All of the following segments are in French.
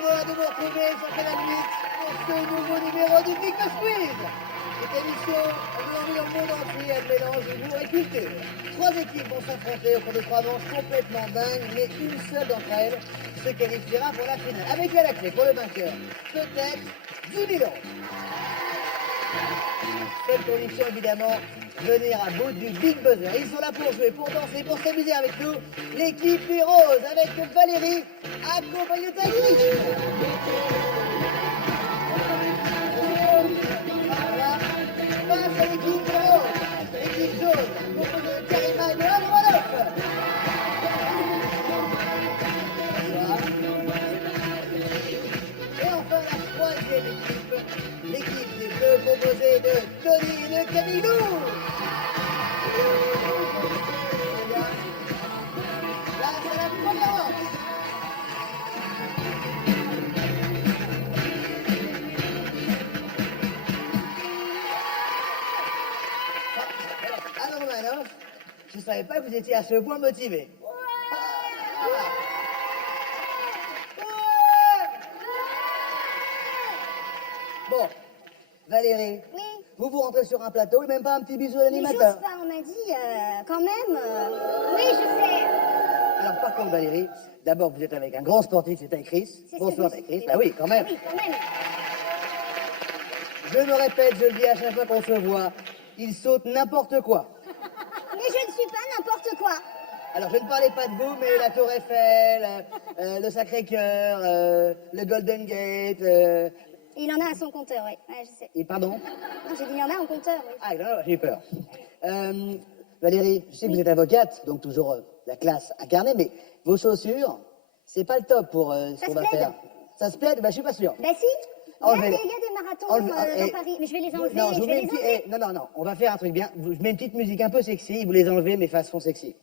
bonheur de vous retrouver sur Canal 8 pour ce nouveau numéro du Big Bus Quiz. Cette émission, on veut envie dans le monde entier un mélange d'humour et culture. 3 équipes vont s'affronter au cours de 3 manches complètement dingues, mais une seule d'entre elles se qualifiera pour la finale. Avec à la clé pour le vainqueur, peut-être 10 000 €. Seule condition évidemment, venir à bout du Big Buzzer. Ils sont là pour jouer, pour danser, pour s'amuser avec nous. L'équipe des Roses avec Valérie, accompagnée de Gris. Voilà. Face à l'équipe des Roses, l'équipe jaune, composée de Karima et de Anne Roloff. Et enfin la troisième équipe, l'équipe des Bleus composée de Tony et de Camilou. Là, c'est la première manche. Alors, Manoff, je ne savais pas que vous étiez à ce point motivé. Bon, Valérie, Oui. vous rentrez sur un plateau et même pas un petit bisou à Mais l'animateur. j'ose pas, on m'a dit, quand même. Oui, je sais. Alors par contre Valérie, d'abord vous êtes avec un grand sportif, c'est Chris. C'est Bonsoir celui-ci. Chris. Bah oui, quand même. Oui, quand même. Je me répète, je le dis à chaque fois qu'on se voit, il saute n'importe quoi. Mais je ne suis pas n'importe quoi. Alors je ne parlais pas de vous, mais la Tour Eiffel, le Sacré-Cœur, le Golden Gate. Il en a à son compteur, oui. Ouais, je sais. Et pardon. Non, j'ai dit il y en a en compteur, oui. Ah non, j'ai eu peur. Valérie, je sais que vous êtes avocate, donc toujours la classe incarnée, mais vos chaussures, c'est pas le top pour ce Ça qu'on se va plaide. faire. Ça se plaide? Bah je suis pas sûr. Bah si. Il y Enlevez-les. a des marathons Enlevez- dans Paris, mais je vais les enlever. Non, je je vous vais mets les une petite... enlever. non, on va faire un truc bien. Je mets une petite musique un peu sexy, vous les enlevez, mes faces sont sexy.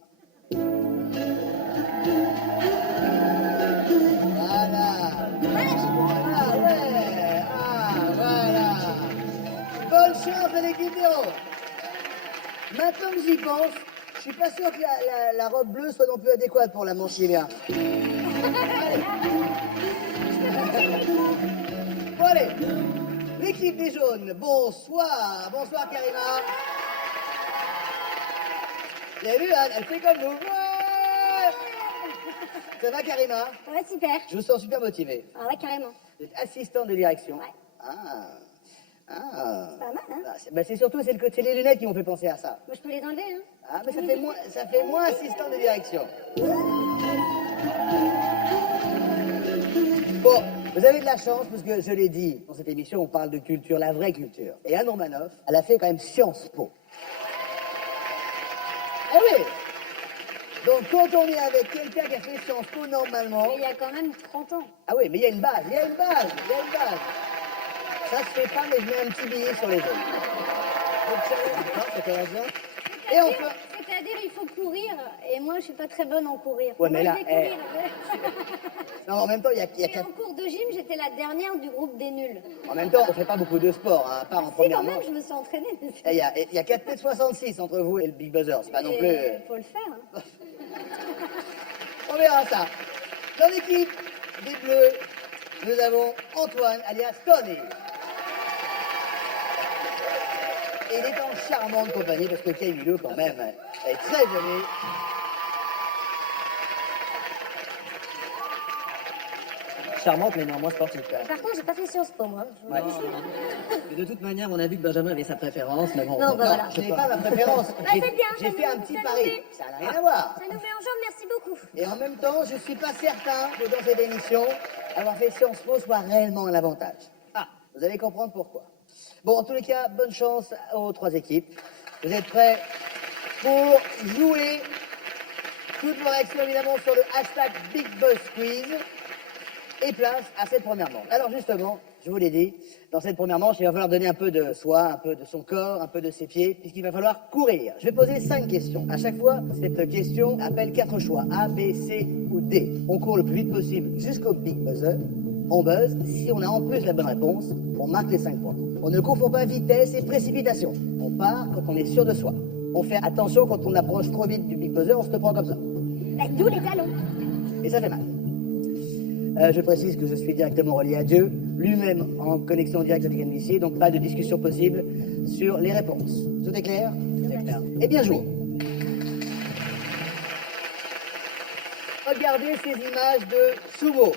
Voilà. Ah ouais. Ah, voilà. Bonne chance à l'équipe des Roses. Maintenant que j'y pense, je suis pas sûr que la robe bleue soit non plus adéquate pour la manche hiver. Bon allez, l'équipe des jaunes, bonsoir, bonsoir Karima. Vous avez vu, Anne, elle fait comme vous. Ouais. Ça va Karima? Ouais, super. Je vous sens super motivé. Ah ouais, carrément. Vous êtes assistante de direction. Ouais. Ah. C'est pas mal, hein. Ah, c'est surtout c'est les lunettes qui m'ont fait penser à ça. Moi, je peux les enlever, hein. Ah, mais ça fait moins assistant de direction. Bon, vous avez de la chance, parce que je l'ai dit, dans cette émission, on parle de culture, la vraie culture. Et Anne Romanoff, elle a fait quand même Sciences Po. Ah oui. Donc, quand on est avec quelqu'un qui a fait Sciences Po, normalement... Mais il y a quand même 30 ans. Ah oui, mais il y a une base, il y a une base. Ça se fait pas, mais je mets un petit billet sur les autres. Donc, ça, c'est intéressant. Et enfin... C'est-à-dire, il faut courir, et moi, je suis pas très bonne en courir. Ouais, Moi, mais là, je vais courir. Non, en même temps, il y a Et quatre... en cours de gym, j'étais la dernière du groupe des nuls. En même temps, on fait pas beaucoup de sport, hein, à part en Si, première quand même, manche. je me suis entraînée. Et il y a 4,66 m entre vous et le Big Buzzer, c'est pas non plus... Faut le faire, hein. On verra ça. Dans l'équipe des Bleus, nous avons Antoine, alias Tony. Et il est en charmante compagnie, parce que Camilo, quand même, est très jolie. Charmante, mais néanmoins sportive, quand même. Par contre, j'ai pas fait Sciences Po, moi. Ouais. Et de toute manière, on a vu que Benjamin avait sa préférence, mais bon... Non, bah voilà. je n'ai pas ma préférence. c'est bien, J'ai ça fait un nous- petit ça nous pari. met- Ça n'a rien à voir. Ça nous met en jambe, merci beaucoup. Et en même temps, je ne suis pas certain que dans cette émission, avoir fait Sciences Po soit réellement un avantage. Ah, vous allez comprendre pourquoi. Bon, en tous les cas, bonne chance aux 3 équipes. Vous êtes prêts pour jouer? Toutes vos réactions, évidemment, sur le hashtag BigBuzzQuiz. Et place à cette première manche. Alors justement, je vous l'ai dit, dans cette première manche, il va falloir donner un peu de soi, un peu de son corps, un peu de ses pieds, puisqu'il va falloir courir. Je vais poser 5 questions. À chaque fois, cette question appelle 4 choix, A, B, C ou D. On court le plus vite possible jusqu'au Big Buzzer. On buzz. Si on a en plus la bonne réponse, on marque les 5 points. On ne confond pas vitesse et précipitation. On part quand on est sûr de soi. On fait attention quand on approche trop vite du Big Buzzer, on se le prend comme ça. Bah, d'où les talons. Et ça fait mal. Je précise que je suis directement relié à Dieu, lui-même en connexion directe avec un huissier, donc pas de discussion possible sur les réponses. Tout est clair? C'est clair. Eh bien, jouons. Regardez ces images de sumo.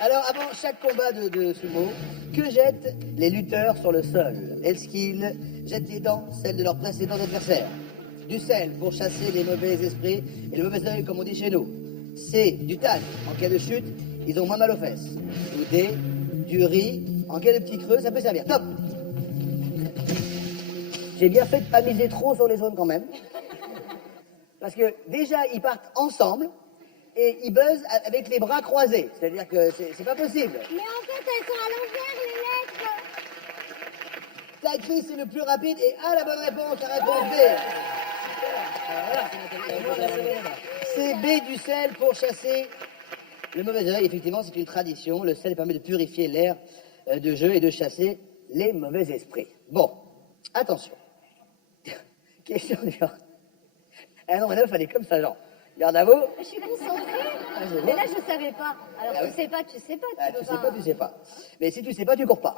Alors, avant chaque combat de sumo, que jettent les lutteurs sur le sol? Est-ce qu'ils jettent les dents, celles de leurs précédents adversaires? Du sel pour chasser les mauvais esprits et le mauvais œil, comme on dit chez nous. C, du talc. En cas de chute, ils ont moins mal aux fesses. Ou D, du riz. En cas de petit creux, ça peut servir. Top! J'ai bien fait de pas miser trop sur les zones quand même. Parce que déjà, ils partent ensemble et ils buzzent avec les bras croisés. C'est-à-dire que c'est pas possible. Mais en fait, elles sont à l'envers, les lettres. Taïkri, c'est le plus rapide et a la bonne réponse, la réponse B. C'est B du sel pour chasser le mauvais œil. Effectivement, c'est une tradition. Le sel permet de purifier l'air de jeu et de chasser les mauvais esprits. Bon, attention. Question numéro. Ah non, mais là, il fallait comme ça, genre. Garde à vous. Je suis concentrée. je vois. Mais là, je savais pas. Alors, Ah tu oui. sais pas, tu sais pas. Ah, peux tu sais pas, tu sais pas. Mais si tu sais pas, tu cours pas.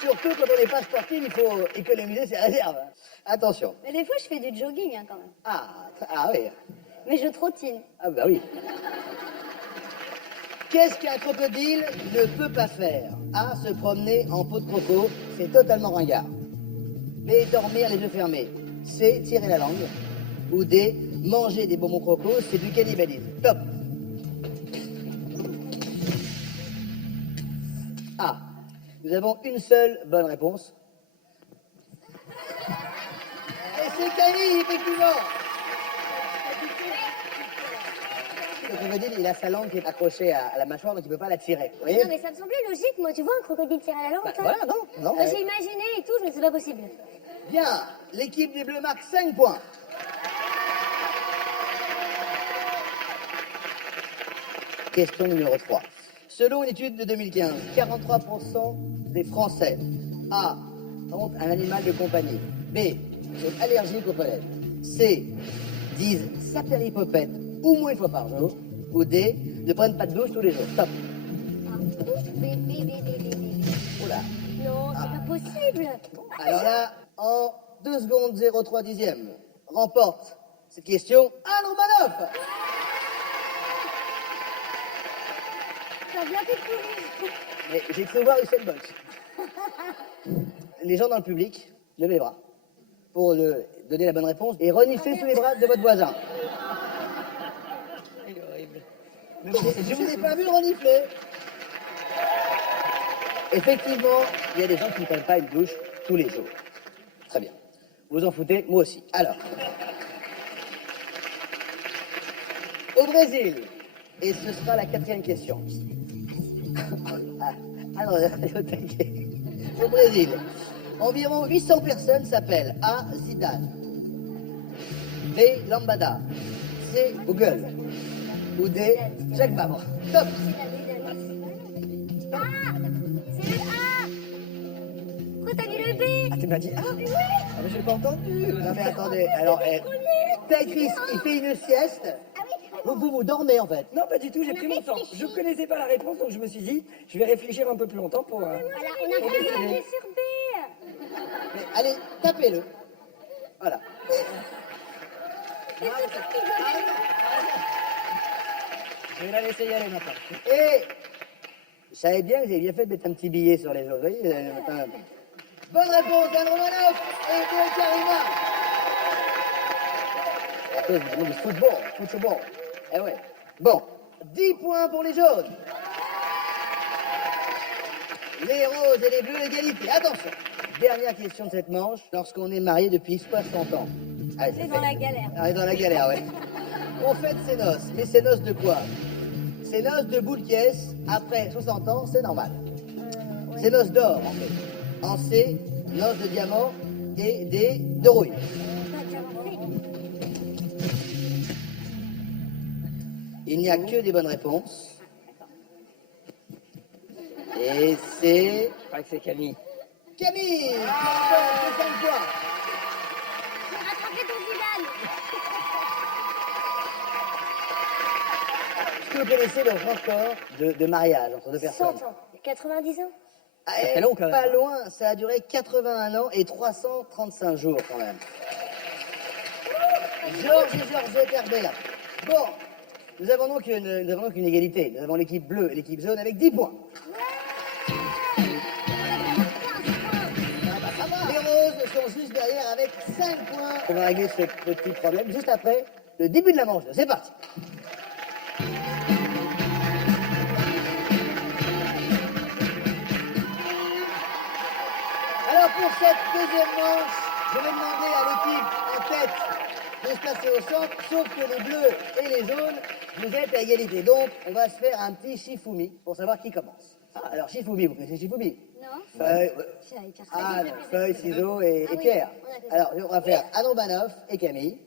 Surtout quand on n'est pas sportif, il faut économiser ses réserves. Attention. Mais des fois, je fais du jogging hein, quand même. Ah oui. Mais je trottine. Ah bah oui. Qu'est-ce qu'un crocodile ne peut pas faire? A, se promener en peau de croco, c'est totalement ringard. B, dormir les yeux fermés. C, tirer la langue. Ou D, manger des bonbons croco, c'est du cannibalisme. Top. A. Nous avons une seule bonne réponse. Et c'est Camille, effectivement. Le crocodile, il a sa langue qui est accrochée à la mâchoire, donc il ne peut pas la tirer. Vous voyez? Non, mais ça me semblait logique, moi. Tu vois, un crocodile tirer la langue, Bah, toi. voilà, non. J'ai imaginé et tout, mais c'est pas possible. Bien, l'équipe des Bleus marque 5 points. Question numéro 3. Selon une étude de 2015, 43% des Français A. ont un animal de compagnie. B. sont allergiques au pollen. C. disent sapéripopette au moins une fois par jour. Ou D. ne prennent pas de douche tous les jours. Top. Oula. Non, c'est pas possible. Alors là, en 2 secondes 0,3 dixièmes, remporte cette question Anne Romanoff. T'as bien fait courir. Mais j'ai cru voir Usain Bolt. Les gens dans le public, levez les bras pour donner la bonne réponse et reniflez sous les bras de votre voisin. C'est horrible. Mais je vous ai pas vu renifler. Effectivement, il y a des gens qui ne prennent pas une douche tous les jours. Très bien. Vous en foutez, moi aussi. Alors, au Brésil, et ce sera la 4e question. Ah non, au taquet. Au Brésil, environ 800 personnes s'appellent A. Zidane, B. Lambada, C. Google, ou D. Jacques Vabre. Top. Ah, c'est le A. Pourquoi t'as dit le B? Ah, tu m'as dit A? Oui. Ah, mais je l'ai pas entendu. Non mais attendez, alors, t'as écrit, il fait une sieste. Ah oui, Vous dormez en fait. Non, pas du tout, j'ai pris mon temps. Je connaissais pas la réponse, donc je me suis dit, je vais réfléchir un peu plus longtemps pour... voilà, on a Pour fait décider. sur B. Mais allez, tapez-le. Voilà. C'est tout ce qui donne. Je vais la laisser y aller maintenant. Et je savais bien que vous avez bien fait de mettre un petit billet sur les autres. Vous voyez, bonne réponse d'Anne Romanoff et de Karima. À cause du football. Eh ouais. Bon, 10 points pour les jaunes. Les roses et les bleus, égalité. Attention. Dernière question de cette manche. Lorsqu'on est marié depuis 60 ans. Allez, On est dans la galère. On est dans la galère, ouais. On fête ses noces. Mais ses noces de quoi? Ses noces de boule de caisse, après 60 ans, c'est normal. Ses noces d'or, en fait. En C, noces de diamant et D, de rouille. Il n'y a que des bonnes réponses. Et c'est Je crois que c'est Camille. Camille qui emporte 5 points. J'ai rattrapé ton Zidane. Est-ce que vous connaissez le record de mariage entre deux 100 personnes? ans. 90 ans. Ah, fait long, quand même. Pas loin, ça a duré 81 ans et 335 jours quand même. Georges et Georgette Herbert. Bon, nous avons donc une égalité. Nous avons l'équipe bleue et l'équipe jaune avec 10 points. Les roses sont juste derrière avec 5 points. On va régler ce petit problème juste après le début de la manche. C'est parti. Alors pour cette deuxième manche, je vais demander à l'équipe en tête de se placer au centre, sauf que les bleus et les jaunes, vous êtes à égalité. Donc on va se faire un petit Shifumi pour savoir qui commence. Ah, alors Shifumi, vous connaissez Shifumi? Non. Feuille, J'avais personne. ah, non, feuille, ciseaux et Ah oui, pierre. on a fait ça. Alors on va faire Anne Banoff et Camille.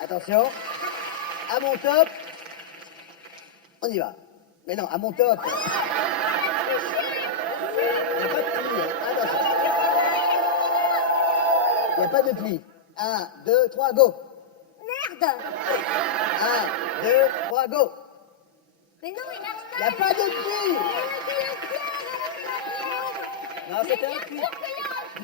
Attention. À mon top. On y va. Mais non, à mon top. Il n'y a pas de pli. Hein. Attention. Il n'y a pas de pli. 1, 2, 3, go. Merde. 1, 2, 3, go. Mais non, il marche Il n'y a pas de pli. Non, c'était un puits.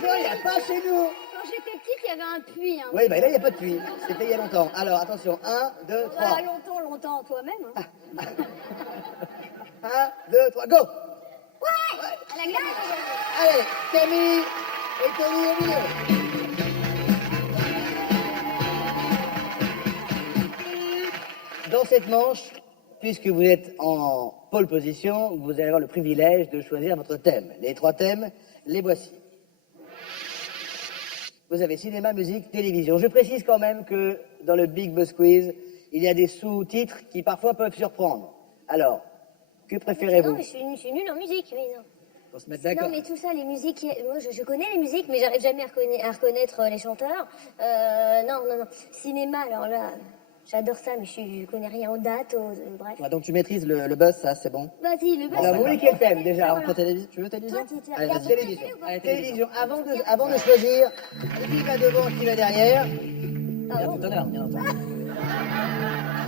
Non, il n'y a pas chez nous. Quand j'étais petite, il y avait un puits. Hein. Oui, bah là, il n'y a pas de puits. C'était il y a longtemps. Alors, attention. 1, 2, 3. Bah, longtemps, toi-même. Hein. 1, 2, 3, go. Ouais. À la glace. Allez, Camille et Tony au milieu. Dans cette manche, puisque vous êtes en pole position, vous allez avoir le privilège de choisir votre thème. Les 3 thèmes, les voici. Vous avez cinéma, musique, télévision. Je précise quand même que dans le Big Buzz Quiz, il y a des sous-titres qui parfois peuvent surprendre. Alors, que Non, préférez-vous? mais je suis nulle en musique. Mais non. Pour se mettre Non, d'accord. mais tout ça, les musiques, moi je connais les musiques, mais j'arrive jamais à reconnaître les chanteurs. Non. Cinéma, alors là, j'adore ça, mais je connais rien aux dates, bref. Ouais, donc tu maîtrises le buzz, ça, c'est bon. Vas-y, le buzz. Alors, vous voulez quel thème déjà? Voilà. Tu veux télévision? Toi, tu Allez, regardes vas-y. beaucoup la télé ou pas Allez, Télévision. Avant de choisir qui va devant, qui va derrière, Ah Bien bon tout honneur, bien entendu.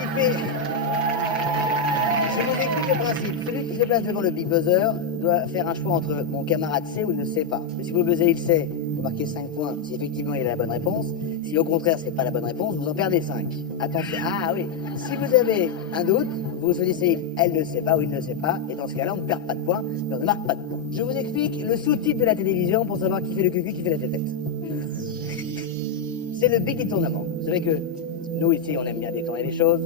qui fait. Je vous explique le principe. Celui qui se place devant le Big Buzzer doit faire un choix entre mon camarade sait ou il ne sait pas. Mais si vous buzzez, il sait, vous marquez 5 points si effectivement il a la bonne réponse. Si au contraire c'est pas la bonne réponse, vous en perdez 5. Attention. Ah oui. Si vous avez un doute, vous choisissez elle ne sait pas ou il ne sait pas. Et dans ce cas-là, on ne perd pas de points, mais on ne marque pas de points. Je vous explique le sous-titre de la télévision pour savoir qui fait le cucu, qui fait la tête. C'est le big détournement. Vous savez que nous, ici, on aime bien détourner les choses.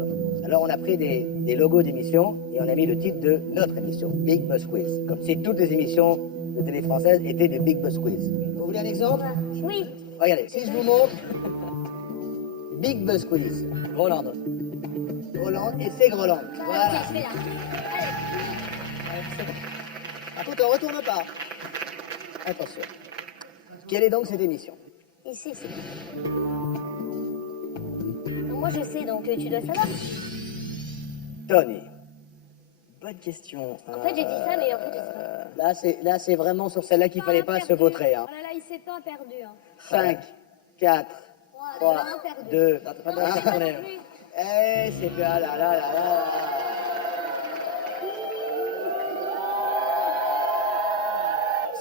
Alors, on a pris des logos d'émissions et on a mis le titre de notre émission, Big Buzz Quiz. Comme si toutes les émissions de télé françaises étaient des Big Buzz Quiz. Vous voulez un exemple? Oui. Regardez, si je vous montre Big Buzz Quiz, Roland. Groland et c'est Groland. Ok, Voilà. je fais là. Allez. Par contre, on ne retourne pas. Attention. Quelle est donc cette émission? Ici. Non, moi je sais, donc tu dois savoir. Tony. Bonne question. En fait, j'ai dit ça, mais en fait, je sais pas. Là, c'est vraiment sur celle-là qu'il ne fallait pas se vautrer. Hein. Oh là là, il s'est pas perdu. Hein. 5, 4, 3, vraiment perdu. 2, Non, t'as pas de 1. chance, on est- Eh, c'est bien, là.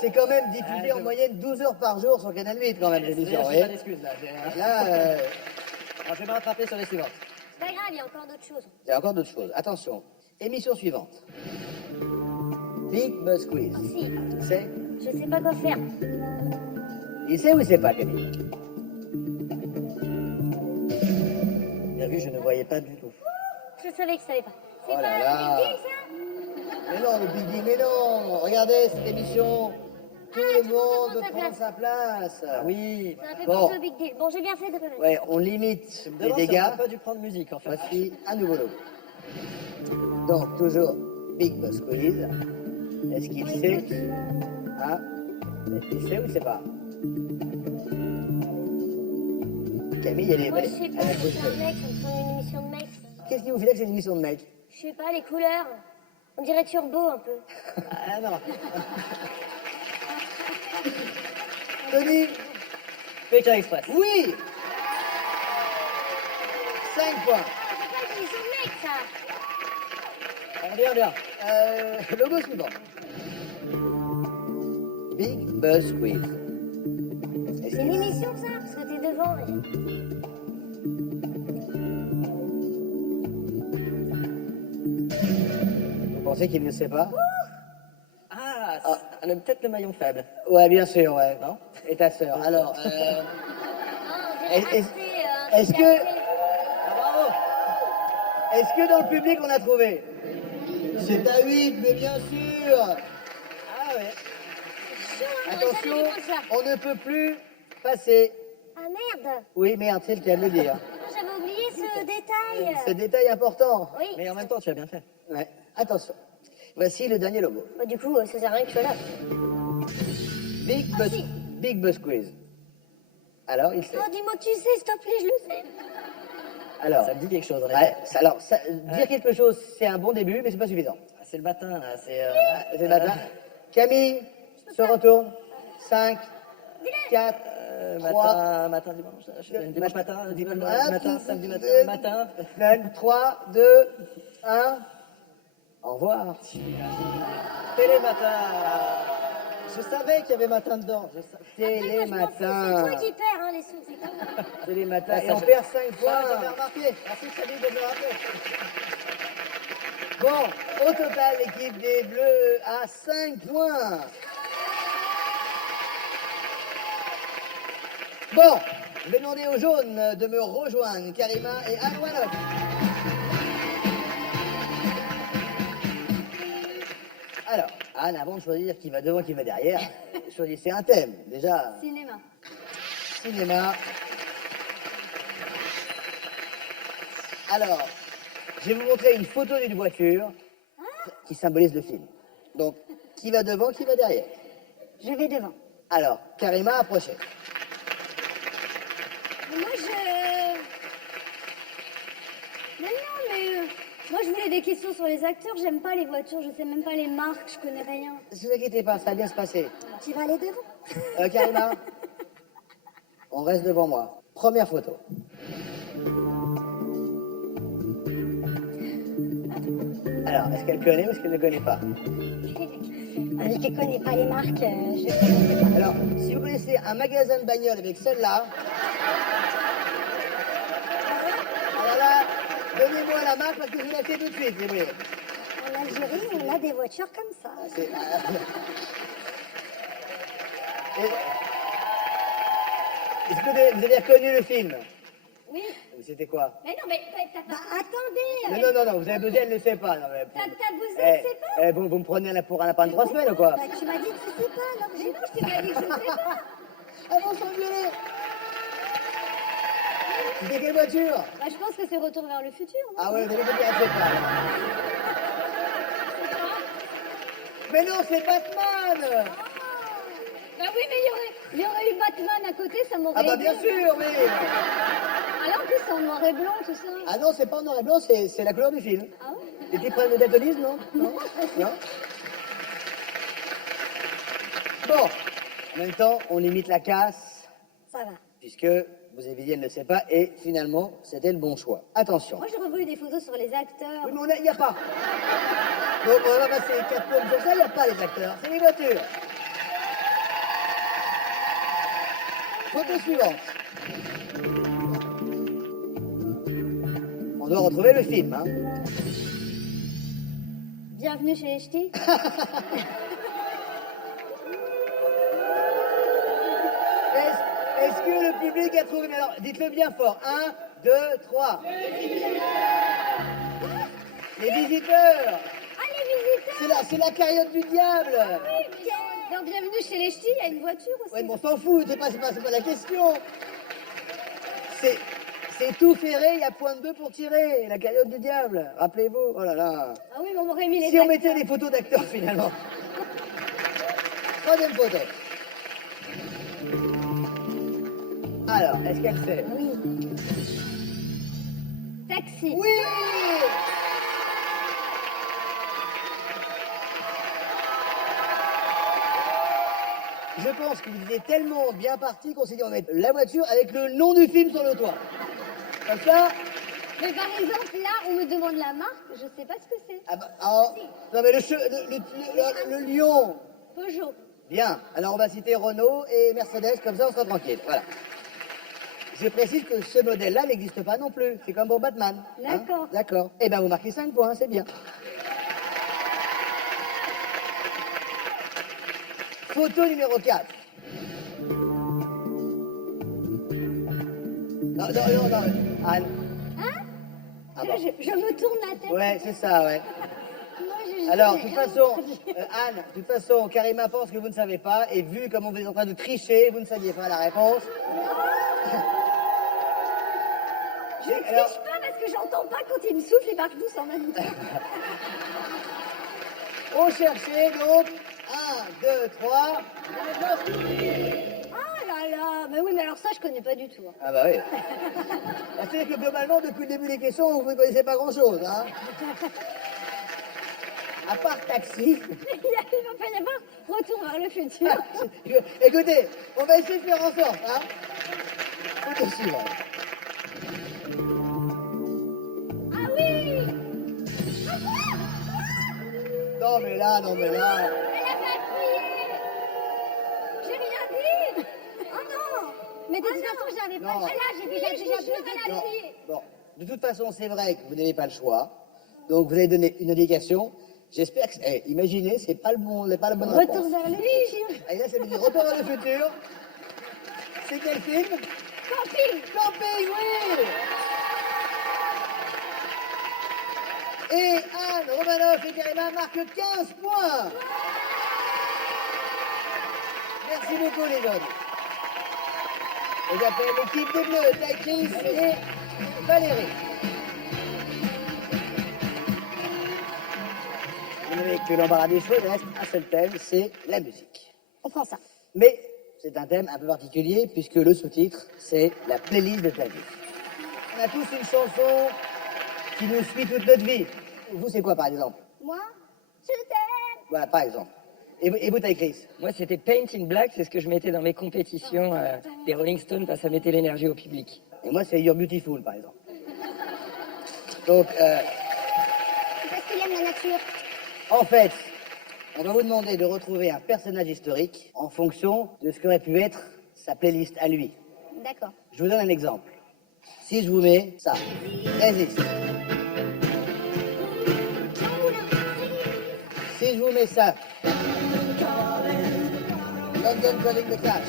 C'est quand même diffusé en moyenne 12 heures par jour sur Canal 8 quand même, l'émission, J'ai vous pas voyez. d'excuses là. Là, Alors, je vais me rattraper sur les suivantes. C'est pas grave, il y a encore d'autres choses. il y a encore d'autres choses. Attention, émission suivante. Big Buzz Quiz. Ah, si, C'est je sais pas quoi faire. Il sait ou il sait pas, Camille? Bien vu, je ne voyais pas du tout. Je savais que ça savais pas. C'est Oh là pas là. le Big Deal, ça? Mais non, le Big Deal, mais non. Regardez cette émission. Tout le tout le monde monde prend sa prend sa place. Ah oui. Ça m'a fait Bon. penser au Big Deal. Bon, j'ai bien fait de pas mettre. Ouais, on limite Je me les demande si on dégâts. n'a pas dû prendre musique en fait. Voici un nouveau logo. Donc, toujours Big Buzz Quiz. Est-ce qu'il sait? Hein? Est-ce qu'il sait ou il sait pas? Camille, elle est Moi, belle. je sais pas, Elle est c'est un costaud. mec, ça me semble une émission de mecs. Qu'est-ce qui vous fait que c'est une émission de mec? Je sais pas, les couleurs. On dirait Turbo un peu. Ah non. Tony, Pékin Express. oui. 5 points. C'est pas une émission de mec, ça. Bien, bien. Logo suivant. Big Buzz Quiz. C'est une émission, ça, parce que t'es devant. Vous pensez qu'il ne sait pas? Ah, peut-être le maillon faible. Ouais, bien sûr, ouais. Non? Et ta sœur. Alors, Oh, Est-ce- est-ce que- Bravo. est-ce que dans le public on a trouvé? C'est à 8, mais bien sûr. Ah ouais. Attention, on ne peut plus passer. Ah merde. Oui, merde, c'est le cas de le dire. J'avais oublié ce détail. Ce détail important. Oui. Mais en même temps, tu as bien fait. Ouais. Attention. Voici le dernier logo. Bah, du coup, ça sert à rien que je sois là. Big Buzz, si. Big Buzz Quiz. Alors, il sait. Oh, dis-moi que tu sais, s'il te plaît, je le sais. Alors, Ça me dit quelque chose. ouais, dire quelque chose, c'est un bon début, mais c'est pas suffisant. Ah, c'est le matin, là. C'est le matin. Camille se retourne. 5, 4, 3, matin, dimanche. Dimanche Mat- matin, dimanche Un, matin, deux, samedi matin, deux, matin. 3, 2, 1. Au revoir. Télématin. Je savais qu'il y avait matin dedans. Télématin. C'est toi qui perds, hein, les sous. C'est toi. Télématin. Et ça, on je- perd 5 points. J'avais remarqué. Merci Camille de me le rappeler. Bon, au total, l'équipe des Bleus a 5 points. Bon, je vais demander aux jaunes de me rejoindre, Karima et Anne Wanoff. Alors, Anne, avant de choisir qui va devant, qui va derrière, choisissez un thème. Déjà, Cinéma. cinéma. Alors, je vais vous montrer une photo d'une voiture qui symbolise le film. Donc, qui va devant, qui va derrière. Je vais devant. Alors, Karima, approchez. Moi, moi, je voulais des questions sur les acteurs. J'aime pas les voitures, je sais même pas les marques, je connais rien. Ne vous inquiétez pas, ça va bien se passer. Tu vas aller devant. Karima, on reste devant moi. Première photo. Alors, est-ce qu'elle connaît ou est-ce qu'elle ne connaît pas? Je ne connais pas les marques, je connais pas. Alors, si vous connaissez un magasin de bagnole avec celle-là, alors là, donnez-moi la marque parce que je vous la fais tout de suite, si vous voulez. En Algérie, on a des voitures comme ça. C'est- Est-ce que vous avez reconnu le film? Oui. C'était quoi? Mais non, mais t'as pas... Bah, attendez. Non, vous avez besoin, elle ne sait pas. Non, mais, T'as bousé, elle sait pas. vous me prenez pour un lapin de 3 semaines ou quoi? Bah, tu m'as dit que tu sais pas. Non, mais non, je t'ai pas dit que je sais pas. Avant sans violer. C'était quelle voiture? Bah, je pense que c'est Retour vers le futur. Non Ah ouais, vous avez dit qu'elle ne sait pas. Mais non, c'est Batman. Bah oui, mais il y aurait eu Batman à côté, ça m'aurait Ah bah aidé. bien sûr, mais... Ah là, en plus, c'est en noir et blanc, tout ça. Ah non, c'est pas en noir et blanc, c'est la couleur du film. Ah ouais? Des petits problèmes de daltonisme, non? Non? Non? Bon, en même temps, on limite la casse, Ça va. puisque vous avez dit elle ne sait pas, et finalement, c'était le bon choix. Attention. Moi, j'ai revu des photos sur les acteurs. Oui, mais il n'y a pas. Donc on va passer 4 points sur ça, il n'y a pas les acteurs, c'est les voitures. Photo suivante. On doit retrouver le film, hein. Bienvenue chez les ch'tis. Est-ce que le public a trouvé? Mais alors, dites-le bien fort. 1, 2, 3. Les visiteurs. Ah, les visiteurs. C'est la carriole du diable. Donc, bienvenue chez les ch'tis, il y a une voiture aussi. Ouais, mais on s'en fout, c'est pas la question. C'est tout ferré, il y a point de deux pour tirer. La carriole du diable, rappelez-vous. Oh là là. Ah oui, mais on aurait mis les Si on acteurs. mettait des photos d'acteurs finalement. Troisième photo. Alors, est-ce qu'elle sait? Oui. Taxi. Oui. Je pense que vous étiez tellement bien parti qu'on s'est dit on va mettre la voiture avec le nom du film sur le toit. Comme ça, Mais par exemple, là, on me demande la marque, je sais pas ce que c'est. ah bah, non mais le lion. Peugeot. Bien, alors on va citer Renault et Mercedes, comme ça on sera tranquille. Voilà. Je précise que ce modèle-là n'existe pas non plus. C'est comme pour Batman. hein. D'accord. D'accord. Eh bien, vous marquez 5 points, c'est bien. Photo numéro 4. Non, Anne. Hein Ah bon. je me tourne la tête. Ouais, c'est ça, ouais. Moi, Alors, de toute façon, Anne, de toute façon, Karima pense que vous ne savez pas, et vu comme on est en train de tricher, vous ne saviez pas la réponse. Je ne alors- triche pas parce que j'entends pas quand il me souffle, il marche douce en même temps. On cherchait donc 1, 2, 3. Oh là là, mais oui, mais alors ça, je connais pas du tout. Hein. Ah bah oui. C'est-à-dire que globalement, depuis le début des questions, vous ne connaissez pas grand-chose. Hein. À part taxi. Il va pas y avoir retour vers le futur. Écoutez, on va essayer de faire en sorte. Hein. Faut suivre. Ah oui. Non mais là. Elle a pas crié. J'ai rien dit. Oh non. Mais de toute façon, j'avais pas Non. le choix. J'ai déjà Non. crié. Bon, de toute façon, c'est vrai que vous n'avez pas le choix. Donc, vous avez donné une indication. J'espère que... imaginez, c'est pas la bonne réponse. Retour vers le futur. Et là, ça veut dire Retour vers le futur. C'est quel film? Camping. Camping, oui. Et Anne Romanoff et Karima marquent 15 points. Merci beaucoup, les jeunes. Et j'appelle l'équipe des Bleus, Taïkis et Valérie. Vous n'avez que l'embarras des choix, il reste un seul thème, c'est la musique. On prend ça. Mais c'est un thème un peu particulier puisque le sous-titre, c'est la playlist de ta vie. On a tous une chanson qui nous suit toute notre vie. Vous, c'est quoi, par exemple? Moi, je t'aime. Voilà, par exemple. Et vous, Chris? Moi, c'était Paint in Black, c'est ce que je mettais dans mes compétitions des Rolling Stones, parce que ça mettait l'énergie au public. Et moi, c'est You're Beautiful, par exemple. Donc, C'est parce qu'il aime la nature. en fait, on va vous demander de retrouver un personnage historique en fonction de ce qu'aurait pu être sa playlist à lui. D'accord. Je vous donne un exemple. Si je vous mets ça, résiste. Si je vous mets ça, London Calling the Clash.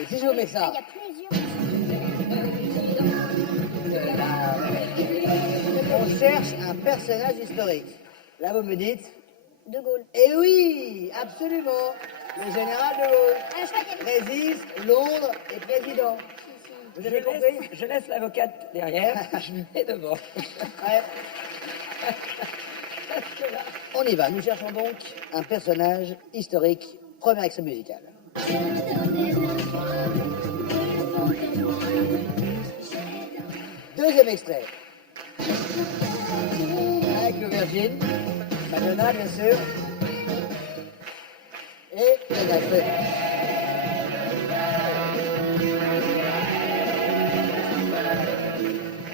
Et si je vous mets ça, Il y a plusieurs. on cherche un personnage historique. Là, vous me dites, De Gaulle. eh oui, absolument, le général de Gaulle. Ah, je crois qu'il y a... Résiste, Londres et président. Vous avez compris? Je laisse l'avocate derrière, je lui mets devant. Ouais. On y va, nous cherchons donc un personnage historique, premier extrait musical. Deuxième extrait. Avec le Virgin, Madonna bien sûr. Et le extrait.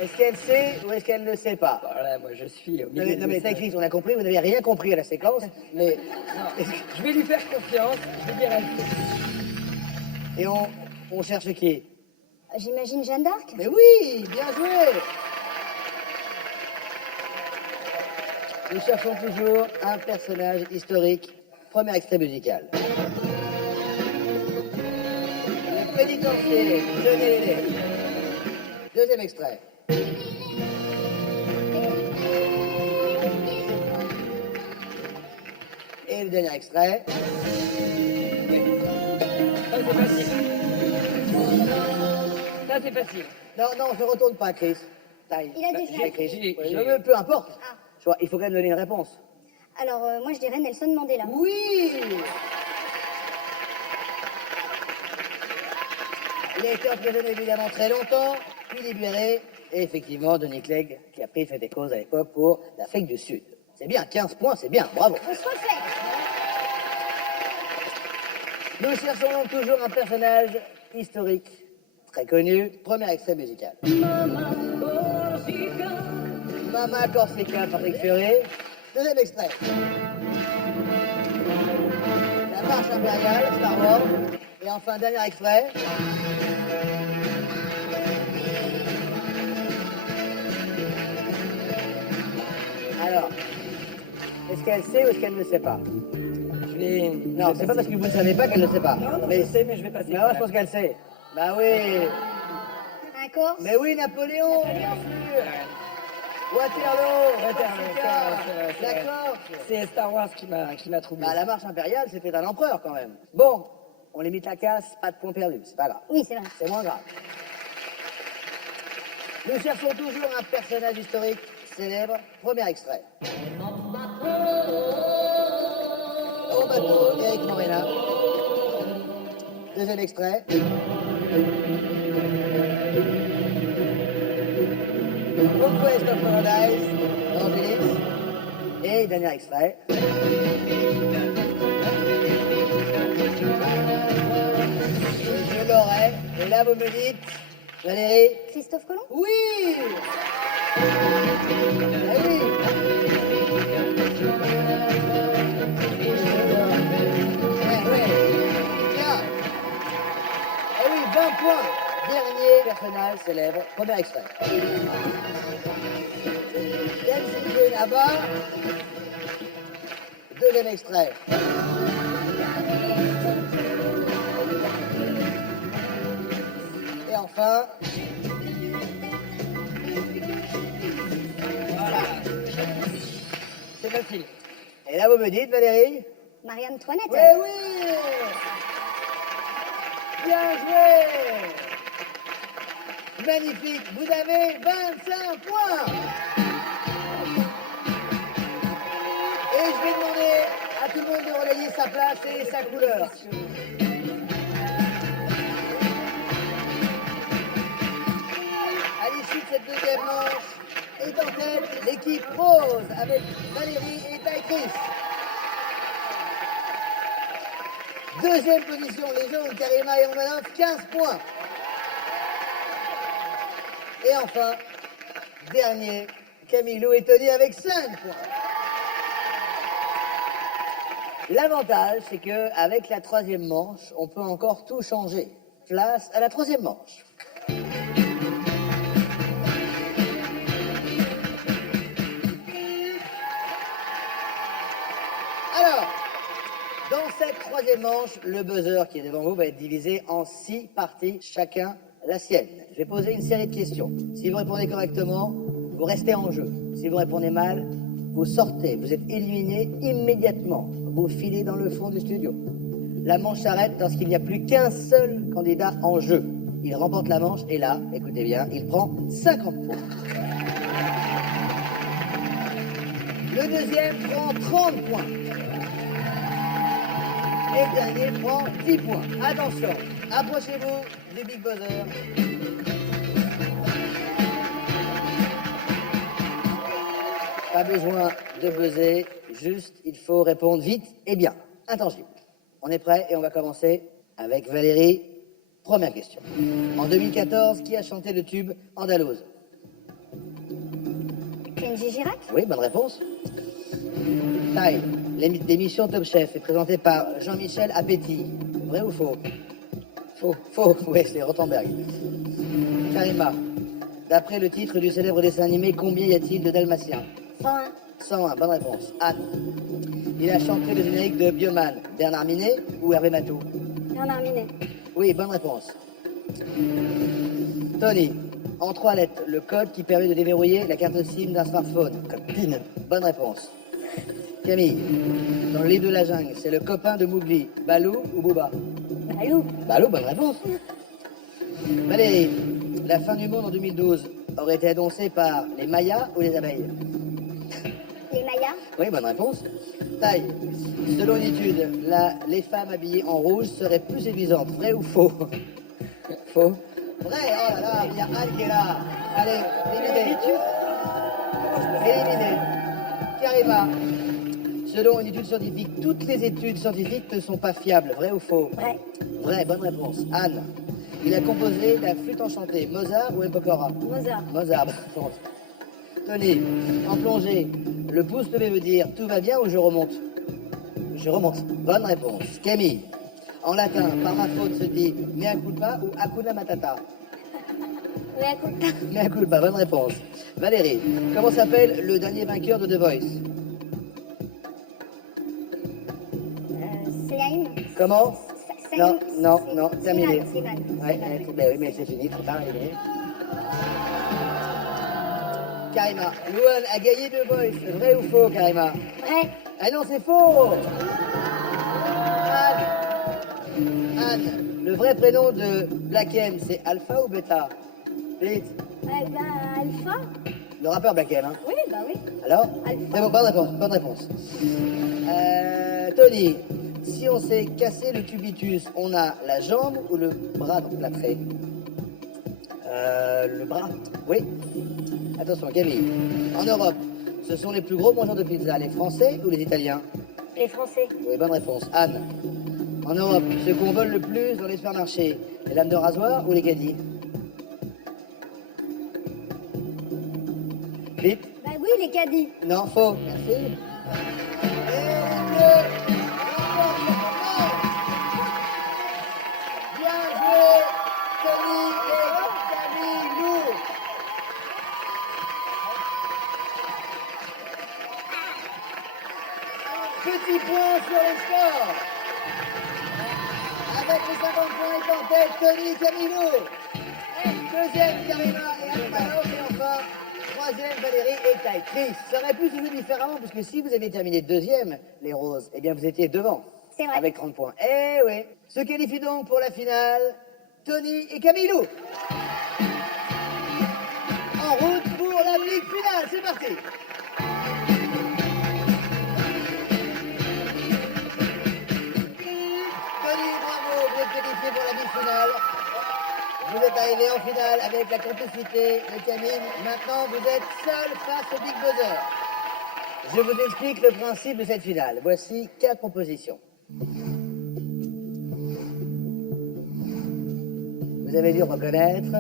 Est-ce qu'elle sait ou est-ce qu'elle ne sait pas? Voilà, moi je suis au Non milieu mais, de ça. Chris, on a compris, vous n'avez rien compris à la séquence, mais... Je vais lui faire confiance, je vais dire elle. Et on cherche qui? J'imagine Jeanne d'Arc. Mais oui, bien joué. Nous cherchons toujours un personnage historique, premier extrait musical. Le pénitencier, Johnny Hallyday. Deuxième extrait. Et le dernier extrait. Ça c'est facile. Ça c'est facile. Non, non, je ne retourne pas, Chris. Taille. Il a déjà J'ai écrit. J'ai- Oui, j'ai- mais peu importe. Ah. Je vois, il faut quand même donner une réponse. Alors, moi, je dirais Nelson Mandela. Oui. Il a été emprisonné évidemment très longtemps, puis libéré. Et effectivement, Denis Clegg, qui a pris fait des causes à l'époque pour l'Afrique du Sud. C'est bien, 15 points, c'est bien, bravo. On se refait. Nous cherchons donc toujours un personnage historique très connu. Premier extrait musical. Mama Corsica, Patrick Fiori. Deuxième extrait. La marche impériale, Star Wars. Et enfin, dernier extrait. Alors, est-ce qu'elle sait ou est-ce qu'elle ne sait pas? Je vais... Non, c'est pas parce que vous ne savez pas qu'elle ne sait pas. Non, je sais, mais je vais passer. Mais moi, je pense qu'elle sait. Bah oui. Un Corse. Mais oui, Napoléon, bien sûr. Waterloo, Corsica, c'est vrai. d'accord. C'est Star Wars qui m'a troublé. Bah, la marche impériale, c'était un empereur quand même. Bon, on limite la casse, pas de points perdus, c'est pas grave. Oui, c'est vrai. C'est moins grave. Nous cherchons toujours un personnage historique célèbre. Premier extrait. Au bateau, Eric Morena. Deuxième extrait. Conquest of Paradise, Angelis. Et dernier extrait. Je l'aurai. Et là, vous me dites, Valérie. Christophe Colomb. Oui. Eh oui. Tiens. Eh oui, 20 points. Dernier personnage célèbre. Premier extrait. Dancing Queen ABBA. Deuxième extrait. Et enfin... Voilà. C'est facile. Et là, vous me dites, Valérie? Marie-Antoinette. Oui, oui. Bien joué. Magnifique. Vous avez 25 points. Et je vais demander à tout le monde de relayer sa place et sa couleur. À l'issue de cette deuxième manche, est en tête l'équipe rose avec Valérie et Taïkris. Deuxième position, les jaunes, Karima et Romanov, 15 points. Et enfin, dernier, Camilo et Tony avec 5 points. L'avantage, c'est qu'avec la troisième manche, on peut encore tout changer. Place à la troisième manche. Alors, dans cette troisième manche, le buzzer qui est devant vous va être divisé en 6 parties, chacun la sienne. Je vais poser une série de questions. Si vous répondez correctement, vous restez en jeu. Si vous répondez mal, vous sortez, vous êtes éliminé immédiatement. Vous filez dans le fond du studio. La manche s'arrête lorsqu'il n'y a plus qu'un seul candidat en jeu. Il remporte la manche et là, écoutez bien, il prend 50 points. Le deuxième prend 30 points. Et le dernier prend 10 points. Attention, approchez-vous du Big Buzzer. Pas besoin de buzzer, juste il faut répondre vite et bien, intangible. On est prêt et on va commencer avec Valérie. Première question. En 2014, qui a chanté le tube Andalouse? Kenji Girac. Oui, bonne réponse. Taille. L'émission Top Chef est présentée par Jean-Michel Appétit. Vrai ou faux? Faux. Faux, oui, c'est Rothenberg. Karima. D'après le titre du célèbre dessin animé, combien y a-t-il de Dalmatiens? 101. 101, bonne réponse. Anne. Il a chanté le générique de Bioman. Bernard Minet ou Hervé Matou? Bernard Minet. Oui, bonne réponse. Tony. En 3 lettres, le code qui permet de déverrouiller la carte SIM d'un smartphone. Code PIN. Bonne réponse. Camille. Dans le livre de la jungle, c'est le copain de Mowgli. Balou ou Booba? Balou. Balou, bonne réponse. Valérie. La fin du monde en 2012 aurait été annoncée par les Mayas ou les abeilles? Les Mayas. Oui, bonne réponse. Taille. Selon une étude, les femmes habillées en rouge seraient plus séduisantes. Vrai ou faux? Faux. Vrai, oh là là, il y a Anne qui est là. Allez, éliminé. Éliminé. Karima. Selon une étude scientifique, toutes les études scientifiques ne sont pas fiables. Vrai ou faux? Vrai. Vrai, bonne réponse. Anne, il a composé la flûte enchantée. Mozart ou Epocora? Mozart. Mozart, bonne réponse. Tony, en plongée, le pouce levé veut dire tout va bien ou je remonte? Je remonte. Bonne réponse. Camille, en latin, par ma faute se dit mea culpa ou hakuna matata? Mea culpa. Mea culpa, bonne réponse. Valérie, comment s'appelle le dernier vainqueur de The Voice? Slimane. Comment? Non, non, non, terminé. Slimane. Ouais, ben oui, mais c'est fini, trop tard, il est. Karima, Louane a gagné The Voice. Vrai ou faux, Karima? Vrai. Ah non, c'est faux! Anne. Anne, le vrai prénom de Black M, c'est Alpha ou Beta? Vite. Alpha. Le rappeur Black M, hein? Oui, bah oui. Alors? Alpha. C'est bon, bonne réponse, bonne réponse. Tony, si on s'est cassé le cubitus, on a la jambe ou le bras plâtré? Le bras, oui. Attention, Camille. En Europe, ce sont les plus gros mangeurs de pizza, les Français ou les Italiens? Les Français. Oui, bonne réponse. Anne, en Europe, ceux qu'on vole le plus dans les supermarchés, les lames de rasoir ou les caddies? Vite. Bah oui, les caddies. Non, faux. Merci. Bien joué, Tony et Camille Lou. Petit point sur le score. Avec les 50 points est en tête, Tony et Camille Lou. Deuxième, Karima et Alpano. Et enfin, troisième, Valérie et Taïkris. Ça aurait pu se jouer différemment, parce que si vous aviez terminé deuxième, les roses, eh bien vous étiez devant. C'est vrai. Avec 30 points. Eh oui. Se qualifient donc pour la finale Tony et Camille Lou. En route pour la big finale. C'est parti. Tony, bravo, vous êtes qualifié pour la big finale. Vous êtes arrivé en finale avec la complicité de Camille. Maintenant, vous êtes seul face au Big Buzzer. Je vous explique le principe de cette finale. Voici 4 propositions. Vous avez dû reconnaître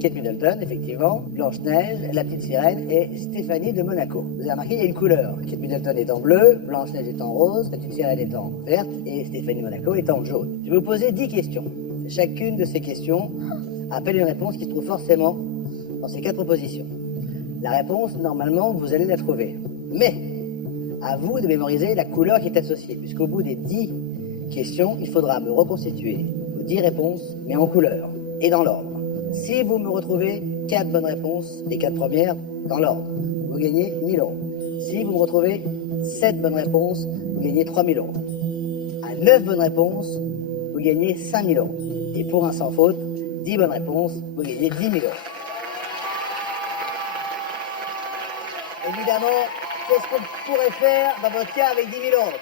Kate Middleton, effectivement, Blanche-Neige, la petite sirène et Stéphanie de Monaco. Vous avez remarqué, il y a une couleur. Kate Middleton est en bleu, Blanche-Neige est en rose, la petite sirène est en verte et Stéphanie de Monaco est en jaune. Je vais vous poser 10 questions. Chacune de ces questions appelle une réponse qui se trouve forcément dans ces 4 propositions. La réponse, normalement, vous allez la trouver. Mais, à vous de mémoriser la couleur qui est associée, puisqu'au bout des 10 questions, il faudra me reconstituer vos 10 réponses, mais en couleur et dans l'ordre. Si vous me retrouvez 4 bonnes réponses, les 4 premières, dans l'ordre, vous gagnez 1 000 euros. Si vous me retrouvez 7 bonnes réponses, vous gagnez 3 000 euros. À 9 bonnes réponses, vous gagnez 5 000 euros. Et pour un sans faute, 10 bonnes réponses, vous gagnez 10 000 euros. Évidemment, qu'est-ce qu'on pourrait faire dans votre cas avec 10 000 euros?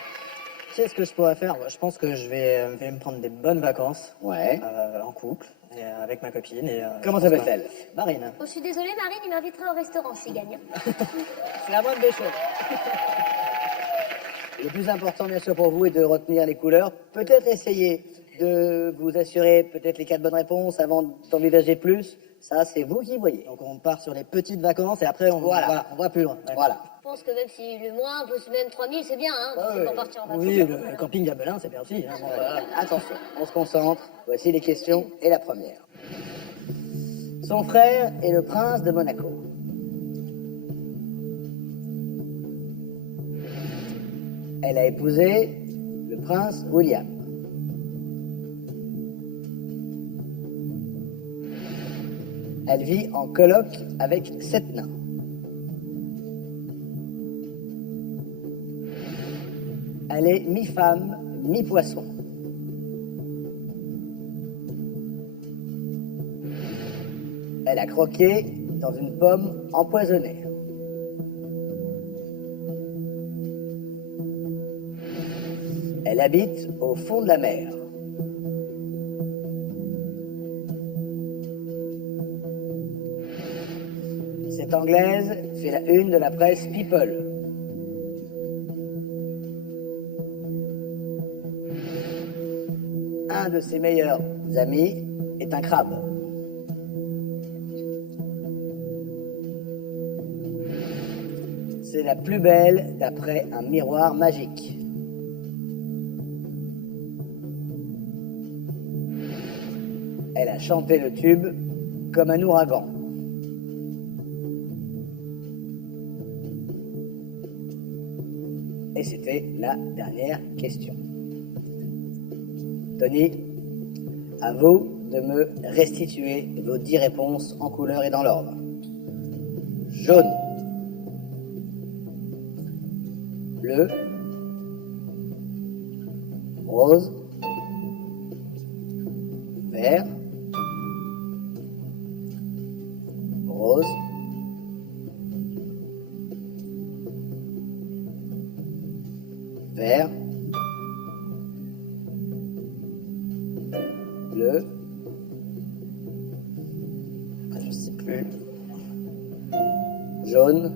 Qu'est-ce que je pourrais faire? Je pense que je vais me prendre des bonnes vacances Ouais. en couple, et, avec ma copine. Et, Comment je pense s'appelle-t-elle? Marine. Oh, je suis désolée, Marine, il m'invitera au restaurant s'il gagne. C'est la moindre des choses. Le plus important, bien sûr, pour vous est de retenir les couleurs. Peut-être essayer de vous assurer peut-être les 4 bonnes réponses avant d'envisager plus. Ça, c'est vous qui voyez. Donc on part sur les petites vacances et après on voit plus loin. Voilà. Je pense que même si le moins, plus même 3000, c'est bien, hein, Ouais, c'est ouais. pour partir en vacances. Oui, le camping Gabelin, c'est bien aussi. Hein. Attention, on se concentre. Voici les questions et la première. Son frère est le prince de Monaco. Elle a épousé le prince William. Elle vit en coloc avec 7 nains. Elle est mi-femme, mi-poisson. Elle a croqué dans une pomme empoisonnée. Elle habite au fond de la mer. Cette Anglaise fait la une de la presse People. l'un de ses meilleurs amis est un crabe. C'est la plus belle d'après un miroir magique. Elle a chanté le tube comme un ouragan. Et c'était la dernière question. Tony, à vous de me restituer vos 10 réponses en couleur et dans l'ordre. Jaune, bleu, rose, vert, rose, vert, bleu, je sais plus, jaune,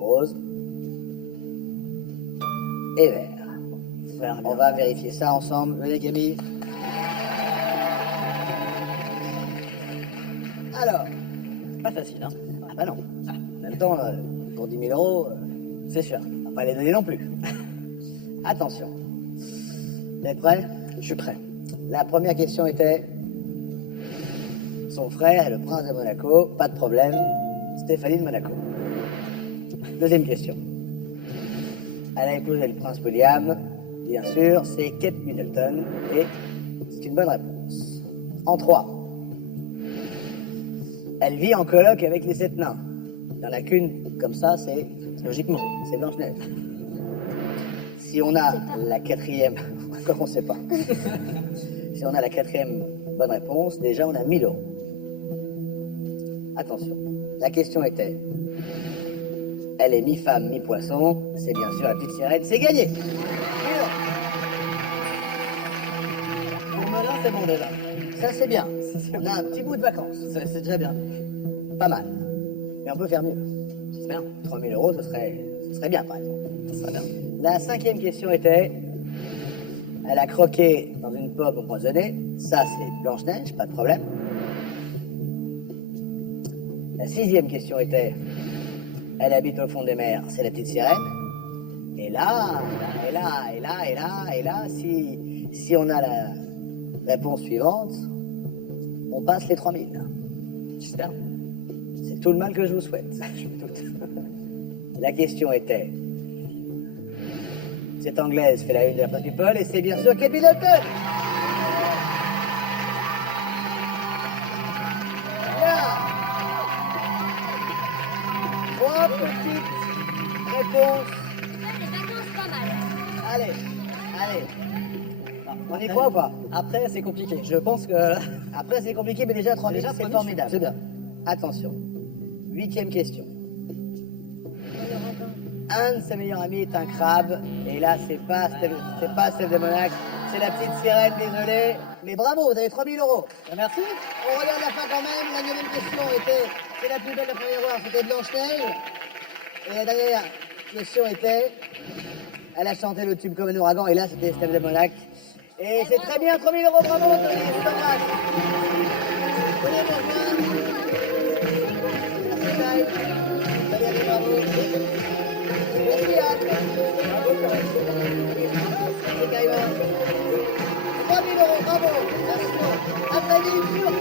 rose et vert. On va vérifier ça ensemble. Venez Camille. Alors, Pas facile, hein. ah bah non. En même temps, pour 10 000 euros, c'est sûr. On va pas les donner non plus. Attention. Vous êtes prêts? Je suis prêt. La première question était... Son frère est le prince de Monaco, pas de problème. Stéphanie de Monaco. Deuxième question. Elle a épousé le prince William. Bien sûr, c'est Kate Middleton. Et c'est une bonne réponse. En 3. Elle vit en coloc avec les 7 nains. Il n'y en a qu'une comme ça, c'est Logiquement. c'est Blanche-Neige. Si on a la quatrième, encore on ne sait pas. Si on a la quatrième bonne réponse, déjà on a 1000 euros. Attention, la question était, elle est mi-femme, mi-poisson, c'est bien sûr la petite sirène, c'est gagné. 1000 euros. Pour Melun, c'est bon déjà. Ça c'est bien, on a un petit bout de vacances, C'est déjà bien. pas mal. Mais on peut faire mieux. J'espère. 3000 euros, ce serait bien par exemple. Ça sera bien. La cinquième question était, elle a croqué dans une pomme empoisonnée, ça c'est Blanche-Neige, pas de problème. La sixième question était, elle habite au fond des mers, c'est la petite sirène. Et là, si on a la réponse suivante, on passe les 3000. J'espère. C'est tout le mal que je vous souhaite. La question était, cette anglaise fait la une de la presse People et c'est bien sûr Kate Middleton. Bien. 3 petites réponses. Les vacances, pas mal. Allez. On y croit ou pas? Après, c'est compliqué. Je pense que... Après c'est compliqué, mais déjà 3000, Déjà, c'est 3000, formidable. c'est bien. Attention. 8e question. Un de ses meilleurs amis est un crabe, et là c'est pas Steph de Monac, c'est la petite sirène, désolé. Mais bravo, vous avez 3000 euros. Merci. On regarde la fin quand même. La 9e question était, c'est la plus belle de la première voir, c'était Blanche-Neige. Et la dernière question était, elle a chanté le tube comme un ouragan, et là c'était Steph de Monac. Et c'est très bien, 3000 euros, bravo, Tony, je t'embrasse. Prenez vos mains. Merci, Maï. Valérie, bravo. Merci, Anne. Bravo, Merci, Caïman. 3000 euros, bravo. Merci. À très vite.